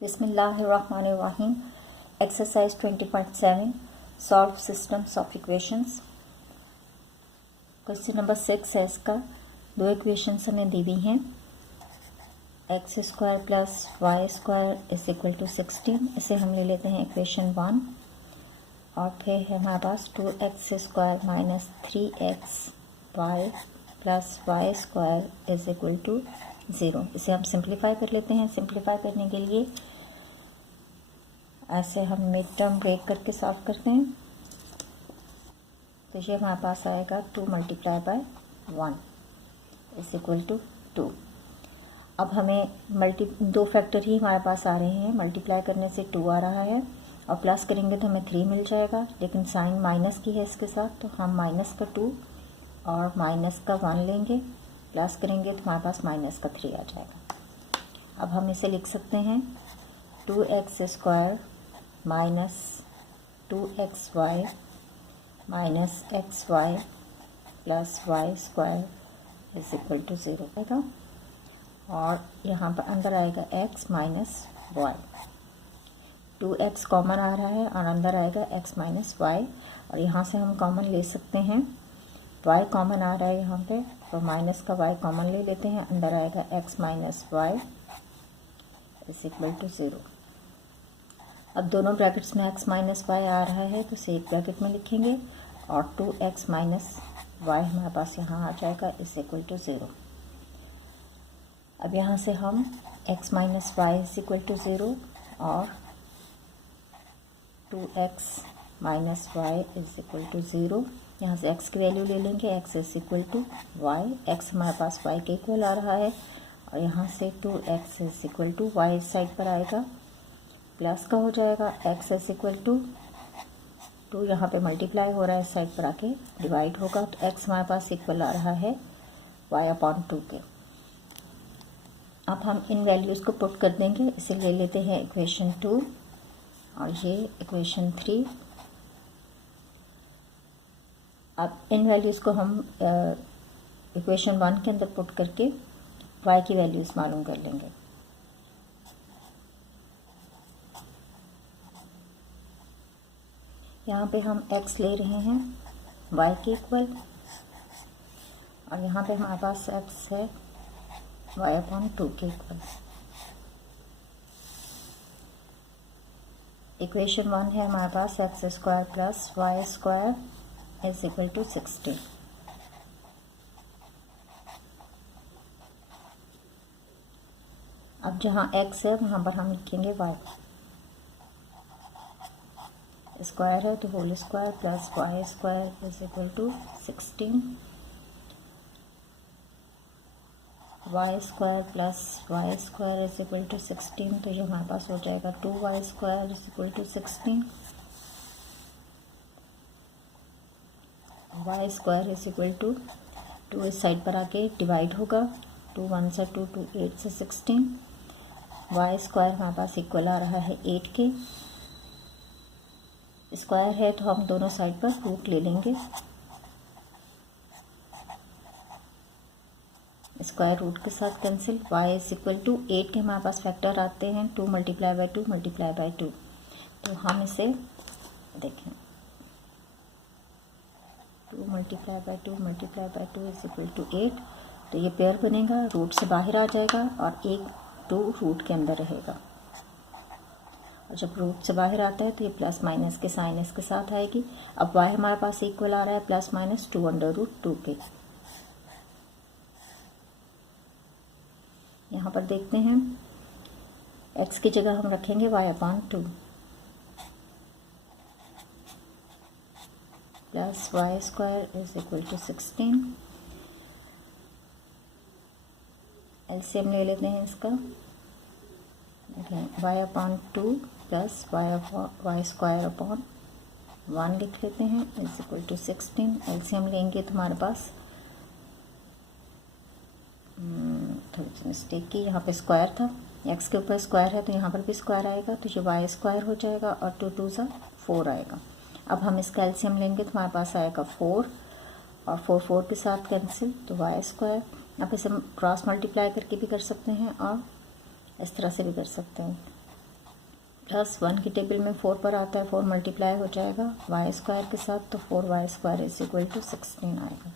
बिस्मिल्लाहिर्रहमानिर्रहीम। Exercise 20.7 solve systems of equations. Question number 6 है इसका। दो इक्वेशंस हमें दी हुई हैं। X square plus y square is equal to 16। इसे हम ले लेते हैं इक्वेशन 1। और फिर है हमारे पास 2x square minus 3x y plus y square is equal to 0। इसे हम सिंप्लीफाई कर लेते हैं। सिंप्लीफाई करने के लिए ऐसे हम मिड टर्म ब्रेक करके सॉल्व करते हैं। तो ये हमारे पास आएगा 2 multiply by 1 is equal to 2। अब हमें दो फैक्टर ही हमारे पास आ रहे हैं। मल्टीप्लाई करने से 2 आ रहा है और प्लस करेंगे तो हमें 3 मिल जाएगा, लेकिन साइन माइनस की है इसके साथ, तो हम माइनस का 2 और माइनस का 1 लेंगे। प्लस करेंगे तो हमारे पास माइनस का 3 आ जाएगा। अब हम इसे लिख सकते हैं 2x square minus 2xy minus xy plus y square is equal to 0 आएगा। और यहाँ पर अंदर आएगा x minus y. 2x common आ रहा है और अंदर आएगा x माइनस वाई। और यहाँ से हम कॉमन ले सकते हैं। y कॉमन आ रहा है यहाँ पे, तो माइनस का y कॉमन ले लेते हैं। अंदर आएगा x minus y is equal to 0। अब दोनों ब्रैकेट्स में x माइनस वाई आ रहा है, तो इसे एक ब्रैकेट में लिखेंगे और 2x माइनस वाई हमारे पास यहाँ आ जाएगा इज इक्वल टू 0। अब यहाँ से हम x minus y is equal to 0 और 2x minus y is equal to 0। यहाँ से x की वैल्यू ले लेंगे। x is equal to y. x हमारे पास y के इक्वल आ रहा है और यहाँ से 2x is equal to y इस साइड पर आएगा, प्लस का हो जाएगा x इज इक्वल टू 2। यहाँ पे मल्टीप्लाई हो रहा है, इस साइड पर आके डिवाइड होगा, तो x हमारे पास इक्वल आ रहा है y अपॉन 2 के। अब हम इन वैल्यूज़ को पुट कर देंगे। इसे ले लेते हैं इक्वेशन 2 और ये इक्वेशन 3। अब इन वैल्यूज़ को हम इक्वेशन 1 के अंदर पुट करके y की वैल्यूज़ मालूम कर लेंगे। यहाँ पे हम x ले रहे हैं y के इक्वल और यहाँ पे हमारे पास x है y अपॉन 2 के इक्वल। इक्वेशन 1 है हमारे पास x square plus y square is equal to 16। अब जहाँ x है वहाँ पर हम लिखेंगे y। स्क्वायर है तो whole square plus y square is equal to 16। Y square plus y square is equal to 16, तो ये हमारे पास हो जाएगा 2y square is equal to 16। Y square is equal to 2 इस साइड पर आके डिवाइड होगा। 2 1 से 2 2 8 से 16। वाई स्क्वायर हमारे पास इक्वल आ रहा है 8 के। स्क्वायर है तो हम दोनों साइड पर रूट ले लेंगे। स्क्वायर रूट के साथ cancel. y is equal to 8 के हमारे पास फैक्टर आते हैं 2 मल्टीप्लाई बाय 2 मल्टीप्लाई बाय 2। तो हम इसे देखें 2 multiply by 2 multiply by 2 is equal to 8। तो ये पेयर बनेगा, रूट से बाहर आ जाएगा और 2 रूट के अंदर रहेगा। और जब रूट से बाहर आता है तो ये प्लस माइनस के साइन इसके साथ आएगी। अब y हमारे पास इक्वल आ रहा है प्लस माइनस 2 अंडर रूट 2 के। यहाँ पर देखते हैं x की जगह हम रखेंगे y upon 2 plus y square is equal to 16। LCM ले लेते हैं इसका। y upon 2 plus y square upon 1 लिख लेते हैं इज इक्वल टू 16। एलसीएम लेंगे तो हमारे पास थोड़ी सी मिस्टेक की, यहाँ पे स्क्वायर था, x के ऊपर स्क्वायर है तो यहाँ पर भी स्क्वायर आएगा, तो ये y स्क्वायर हो जाएगा और 2 2 सा 4 आएगा। अब हम इसका एलसीएम लेंगे तो हमारे पास आएगा 4 और 4 4 के साथ कैंसिल, तो y स्क्वायर। अब इसे हम क्रॉस मल्टीप्लाई करके भी कर सकते हैं और इस तरह से भी कर सकते हैं। प्लस 1 की टेबल में 4 पर आता है, 4 मल्टीप्लाई हो जाएगा वाई स्क्वायर के साथ, तो 4y square is equal to 16 आएगा।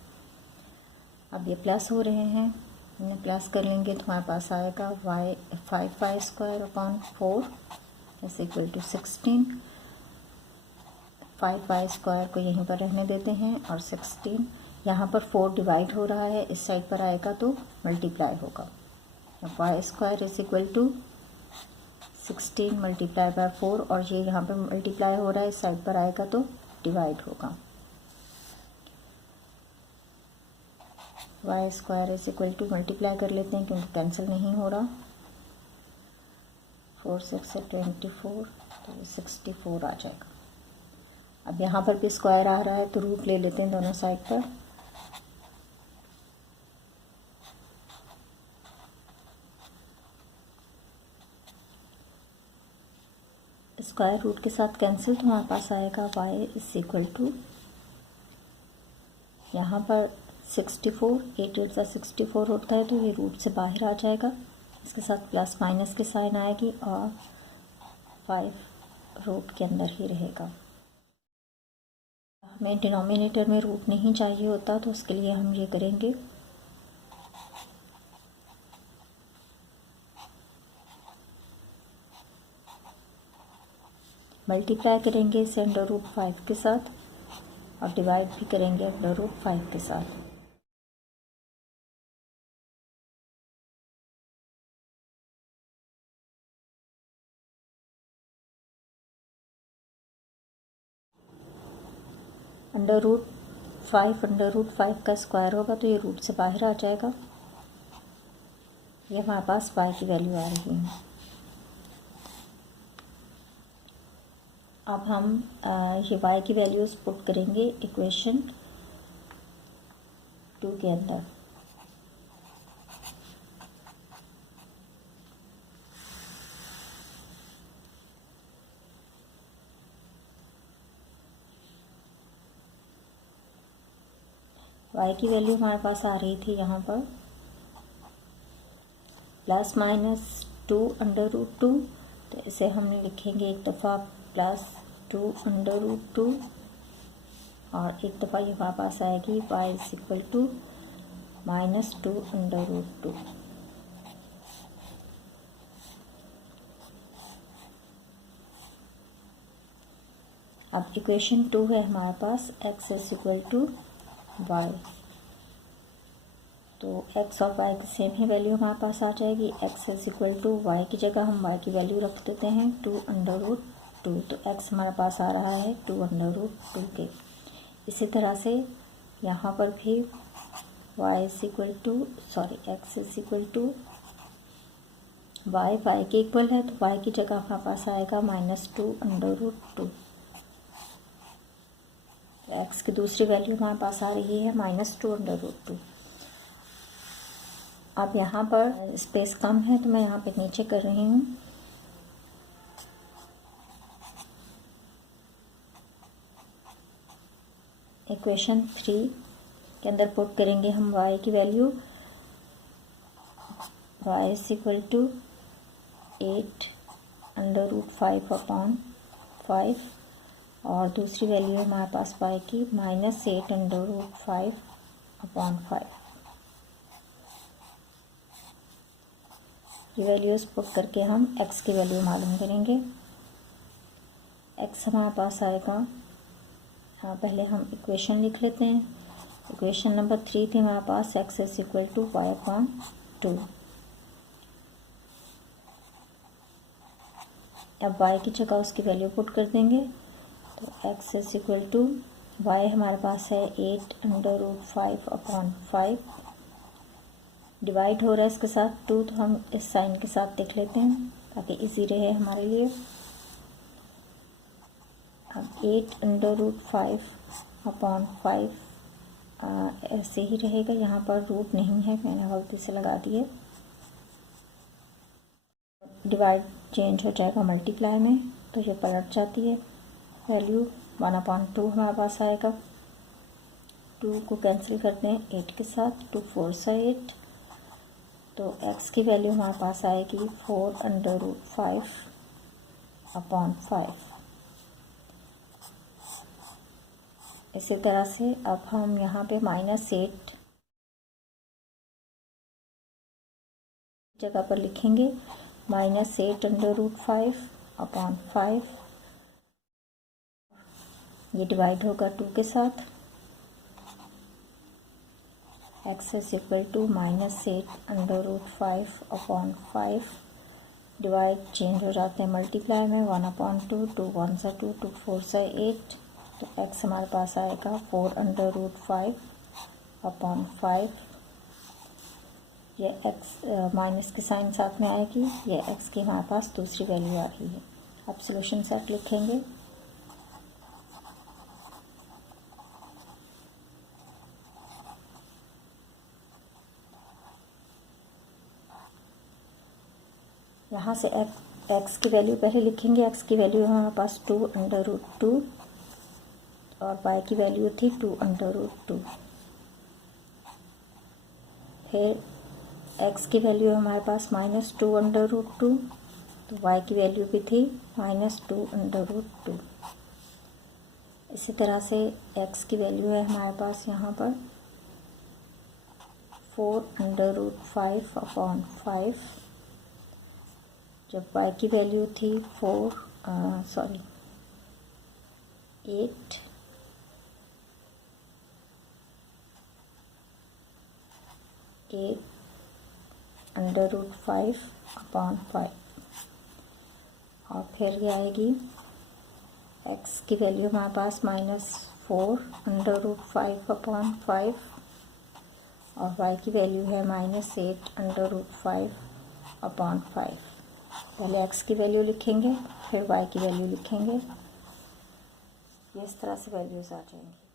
अब ये प्लस हो रहे हैं, इन्हें प्लस कर लेंगे तो हमारे पास आएगा 5y square upon 4 is equal to 16। 5y square को यहीं पर रहने देते हैं और 16 यहाँ पर 4 डिवाइड हो रहा है, इस साइड पर आएगा तो मल्टीप्लाई होगा। y square is equal to 16 multiply by 4 और ये यहाँ पर मल्टीप्लाई हो रहा है, इस साइड पर आएगा तो डिवाइड होगा। y square is equal to multiply कर लेते हैं क्योंकि कैंसिल नहीं हो रहा। 4 6 24 तो 64 आ जाएगा। अब यहाँ पर भी स्क्वायर आ रहा है तो रूट ले लेते हैं दोनों साइड पर। स्क्वायर रूट के साथ कैंसिल तो हमारे पास आएगा y इज इक्वल टू, यहाँ पर 64, 8 8 का 64 होता है तो ये रूट से बाहर आ जाएगा, इसके साथ प्लस माइनस की साइन आएगी और 5 रूट के अंदर ही रहेगा। हमें डिनोमिनेटर में रूट नहीं चाहिए होता तो उसके लिए हम ये करेंगे, मल्टीप्लाई करेंगे इसे अंडर रूट 5 के साथ और डिवाइड भी करेंगे अंडर रूट 5 के साथ। अंडर रूट 5 का स्क्वायर होगा तो ये रूट से बाहर आ जाएगा। ये हमारे पास y की वैल्यू आ रही है। अब हम ये y की वैल्यूज़ पुट करेंगे इक्वेशन 2 के अंदर। y की वैल्यू हमारे पास आ रही थी यहाँ पर प्लस माइनस 2 अंडर रूट 2, तो इसे हम लिखेंगे एक दफ़ा प्लस 2 अंडर रूट 2 और एक दफ़ा ये हमारे पास आएगी y is equal to minus 2 under root 2। अब इक्वेशन 2 है हमारे पास x is equal to y, तो x और y की सेम ही वैल्यू हमारे पास आ जाएगी। x is equal to y की जगह हम y की वैल्यू रख देते हैं 2 अंडर रूट 2, तो x हमारे पास आ रहा है 2 अंडर रूट 2 के। इसी तरह से यहाँ पर भी y is equal to x is equal to y के इक्वल है तो y की जगह हमारे पास आएगा माइनस 2 अंडर रूट 2। x की दूसरी वैल्यू हमारे पास आ रही है माइनस 2 अंडर रूट 2। अब यहाँ पर स्पेस कम है तो मैं यहाँ पे नीचे कर रही हूँ। इक्वेशन 3 के अंदर पुट करेंगे हम y की value, y is equal to 8 under root 5 upon 5 और दूसरी वैल्यू है हमारे पास y की माइनस 8 अंडर रूट 5 अपॉन 5। ये वैल्यूज़ पुट करके हम x की वैल्यू मालूम करेंगे। x हमारे पास आएगा, पहले हम इक्वेशन लिख लेते हैं। इक्वेशन नंबर 3 थी हमारे पास x is equal to y upon 2। अब y की जगह उसकी वैल्यू पुट कर देंगे तो x is equal to y हमारे पास है 8 अंडर रूट 5 अपॉन 5, डिवाइड हो रहा है इसके साथ 2 तो हम इस साइन के साथ देख लेते हैं ताकि इजी रहे हमारे लिए। अब 8 अंडर रूट 5 अपॉन 5 ऐसे ही रहेगा, यहाँ पर रूट नहीं है, मैंने गलती से लगा दिए। डिवाइड चेंज हो जाएगा मल्टीप्लाई में तो ये पलट जाती है वैल्यू। 1 अपॉन 2 हमारे पास आएगा, 2 को कैंसिल करते हैं 8 के साथ, 2 4 से 8, तो x की वैल्यू हमारे पास आएगी 4 अंडर रूट 5 अपॉन 5। इसी तरह से अब हम यहाँ पे -8 जगह पर लिखेंगे, -8 अंडर रूट 5 अपॉन 5। ये डिवाइड होगा 2 के साथ। x is equal to -8 under root 5 upon 5। Divide change हो जाते हैं मल्टीप्लाई में, 1/2, 2 1 सा 2, 2 4 सा 8। तो x हमारे पास आएगा 4 अंडर रूट 5 अपॉन 5। ये x माइनस की साइन साथ में आएगी, ये x की हमारे पास दूसरी वैल्यू आ रही है। अब सॉल्यूशन सेट लिखेंगे। यहाँ से x की वैल्यू पहले लिखेंगे। x की वैल्यू हमारे पास 2 अंडर रूट 2 और y की वैल्यू थी 2 अंडर रूट 2। फिर x की वैल्यू हमारे पास -2 अंडर रूट 2, तो y की वैल्यू भी थी -2 अंडर रूट 2। इसी तरह से x की वैल्यू है हमारे पास यहाँ पर 4 अंडर रूट 5 अपॉन 5। जब y की वैल्यू थी 8 अंडर रूट 5 अपॉन 5। और फिर ये आएगी x की वैल्यू हमारे पास -4 अंडर रूट 5 अपॉन 5 और y की वैल्यू है -8 अंडर रूट 5 अपॉन 5। पहले x की वैल्यू लिखेंगे, फिर y की वैल्यू लिखेंगे। इस तरह से वैल्यूज़ आ जाएंगी।